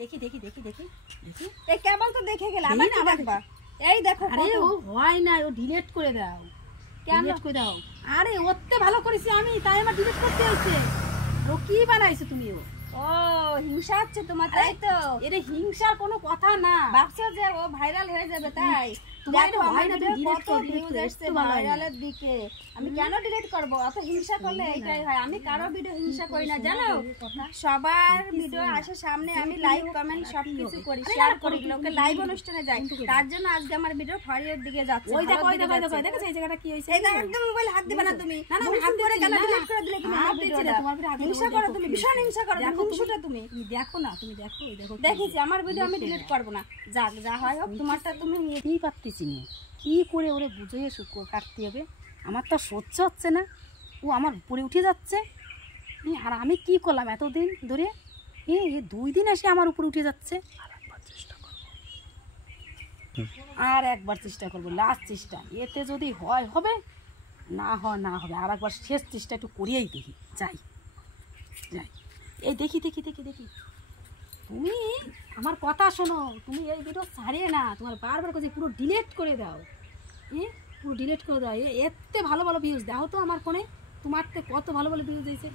দেখি দেখি দেখি দেখি দেখি এই কেবল তো দেখে গেলে আবার না দেখবা। এই দেখো আরে ও হয় না, ও ডিলিট করে দাও, ডিলিট করে দাও। আরে ওতে ভালো করেছি আমি, তাই আমার ডিলিট করতে হচ্ছে। ও কি বানাইছো তুমি? ও হিংসা হচ্ছে তোমার, তাই তো? এটা হিংসার কোনো কথা না। ভাবছো যে ও ভাইরাল হয়ে যাবে তাই? তোমার ভাই না, তুমি ডিলিট করো, ভিউজ আসছে ভাইরালের দিকে। আমি কেন ডিলিট করব? অত হিংসা করলে এটাই হয়। আমি কারো ভিডিও হিংসা করি না জানো, সবার ভিডিও আসে সামনে, আমি লাইক কমেন্ট সবকিছু করি, শেয়ার করি, লোকে লাইভ অনুষ্ঠানে যাই। তার জন্য আজকে আমার ভিডিও ফরিয়ার দিকে যাচ্ছে। ওই দেখো ওই দেখো দেখো দেখো এই জায়গাটা কি হইছে। এই না একদম মোবাইল হাত দিবে না তুমি। না না হাত করে কেন ডিলিট করে দিলে? তুমি হাত দিচ্ছি না, তোমার ভিডিও হিংসা করো তুমি, ভীষণ হিংসা করো। দেখো হিংসাটা তুমি দেখো না, তুমি দেখো এই দেখো। দেখিছি আমার ভিডিও আমি ডিলিট করব না, যাক যা হয় হোক। তোমারটা তুমি নিতেই পারতেছি না, কি করে ওরে বুঝিয়ে কাটতে হবে। আমার তো সহ্য হচ্ছে না, ও আমার উপরে উঠে যাচ্ছে। আর আমি কি করলাম এতদিন ধরে? 2 দিন এসে আমার উপরে উঠে যাচ্ছে। আর একবার চেষ্টা করবো, লাস্ট চেষ্টা। এতে যদি হয় হবে, না হয় না হবে। আর একবার শেষ চেষ্টা একটু করিয়েই দেখি, যাই যাই। এই দেখি দেখি দেখি দেখি, তুমি আমার কথা শোনো, তুমি এই ভিডিও ছাড়িয়ে না, তোমার বারবার কাছে পুরো ডিলিট করে দাও। পুরো ডিলিট করে দাও। এতে ভালো ভালো ভিউজ দাও তো আমার ফোনে। তোমার তো কত ভালো ভালো ভিউজ দিয়েছে।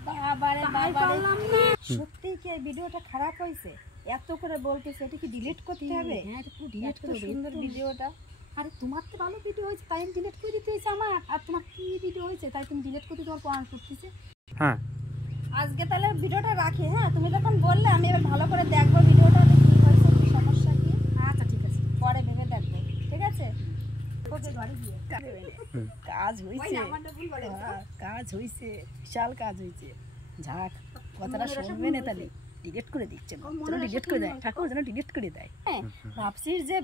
সত্যি কি এই ভিডিওটা খারাপ হয়েছে? এত করে বলতেছে, এটা কি ডিলিট করতে হবে? হ্যাঁ, এটা পুরো ডিলিট করে দাও। সুন্দর ভিডিওটা। আরে তোমার তো ভালো ভিডিও হয়েছে তাই আমি ডিলিট করে দিতে হয়েছে আমার। আর তোমার কি ভিডিও হয়েছে তাই তুমি ডিলিট করতে তোমার পড়ান করতেছে? হ্যাঁ, আজকে তাহলে ভিডিওটা রাখি। হ্যাঁ, তুমি যখন বললে আমি এবার ভালো করে দেখবো ভিডিওটা, কি হয়েছে, কি সমস্যা কি। আচ্ছা ঠিক আছে, পরে ভেবে দেখবো, ঠিক আছে? কাজ হয়েছে, কাজ হয়েছে, বিশাল কাজ হয়েছে। যাক, কথাটা শুনবে না তাহলে ডিলিট করে দিচ্ছে না, যেন ডিলিট করে দেয় ঠাকুর, যেন ডিলিট করে দেয়। হ্যাঁ, ভাবছিস যে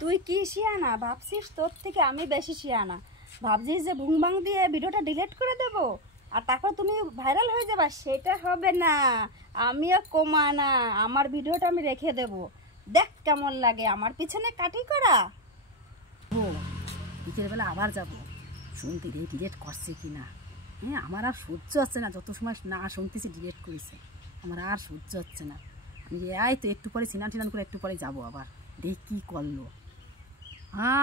তুই কি শিয়ানা, ভাবছিস তোর থেকে আমি বেশি শিয়ানা। ভাবছিস যে ভুংবাং দিয়ে ভিডিওটা ডিলিট করে দেবো আর তারপর তুমি ভাইরাল হয়ে যাবা, সেটা হবে না। আমিও কমা না, আমার ভিডিওটা আমি রেখে দেবো, দেখ কেমন লাগে আমার পিছনে কাটি করা। ও বিকেলবেলা আবার যাবো শুনতে রে ডিলিট করছে কি না। আমার আর সহ্য হচ্ছে না, যত সময় না শুনতেছি ডিলিট করেছে, আমার আর সহ্য হচ্ছে না। আমি এই তো একটু পরে সিনান টিনান করে একটু পরে যাবো আবার, দেখ কী করলো।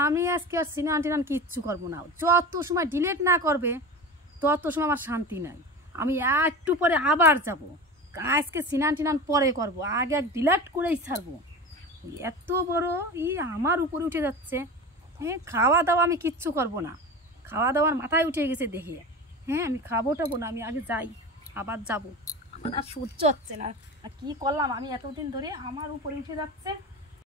আমি আজকে আর সিনান টিনান কিচ্ছু করবো না। যত সময় ডিলিট না করবে তত সময় আমার শান্তি নাই। আমি একটু পরে আবার যাব, আজকে সিনান টিনান পরে করবো, আগে ডিলিট করেই ছাড়বো। এত বড় আমার উপরে উঠে যাচ্ছে। খাওয়া দাওয়া আমি কিচ্ছু করবো না, খাওয়া দাওয়ার মাথায় উঠে গেছে দেখে। আমি খাবো টাবো না, আমি আগে যাই, আবার যাব। আমার আর সহ্য হচ্ছে না, আর কী করলাম আমি এতদিন ধরে, আমার উপরে উঠে যাচ্ছে।